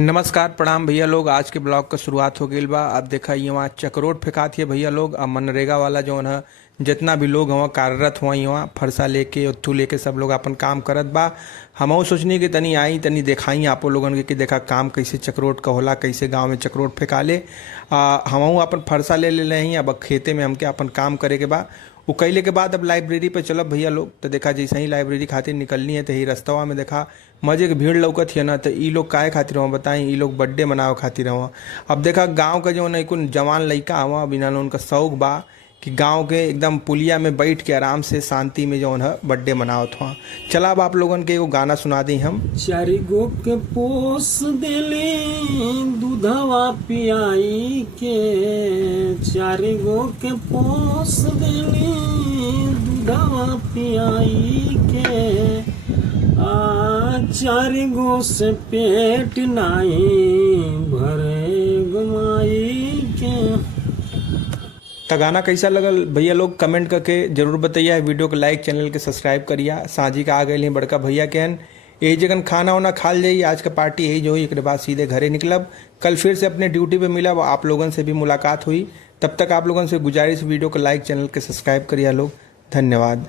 नमस्कार प्रणाम भैया लोग। आज के ब्लॉग का शुरुआत हो गई बा। अब देखा यहाँ चक्रोट फेंकात है भैया लोग। अब मनरेगा वाला जो है जितना भी लोग हुआ कार्यरत हुआ यहाँ फरसा लेके उत्थू लेके सब लोग अपन काम करत बा। हमहू सोचनी कि तनी आई तनी दिखाई आपो लोगन के कि देखा काम कैसे चक्रोट का होला, कैसे गांव में चक्रोट फेंकाले। हमहू अपन फरसा ले ले हैं। अब खेते में हमके अपन काम करे के बा। वो कैले के बाद अब लाइब्रेरी पे चलब भैया लोग। तो देखा जैसे ही लाइब्रेरी खातिर निकलनी है तो ही रास्तवा में देखा मजे के भीड़ लौकत है ना। तो ई लोग काहे खातिर हुआ बताएं, ई लोग बर्थडे मनावे खातिर हुआ। अब देखा गांव का जो है कुछ जवान लड़का हुआ बिना उनका शौक बा कि गांव के एकदम पुलिया में बैठ के आराम से शांति में जो है बर्थडे मनावत हुआ। चला अब आप लोगन के एगो गाना सुना दी हम। चारि गो के पोस देले दूधवा पियाई के, चारि गो के पोस देले दूधवा पियाई के, चारि गो से पेट नहीं भरे गमाई के। तो गाना कैसा लगल भैया लोग कमेंट करके जरूर बताइए। वीडियो को लाइक, चैनल के सब्सक्राइब करिए। साझी का आ गए बड़का भैया के यही जगह खाना वाना खा जाइए। आज का पार्टी यही जो हुई, एक बाद सीधे घरे निकलब। कल फिर से अपने ड्यूटी पे मिलब, आप लोगों से भी मुलाकात हुई। तब तक आप लोगों से गुजारिश वीडियो को लाइक, चैनल के सब्सक्राइब करिए लोग। धन्यवाद।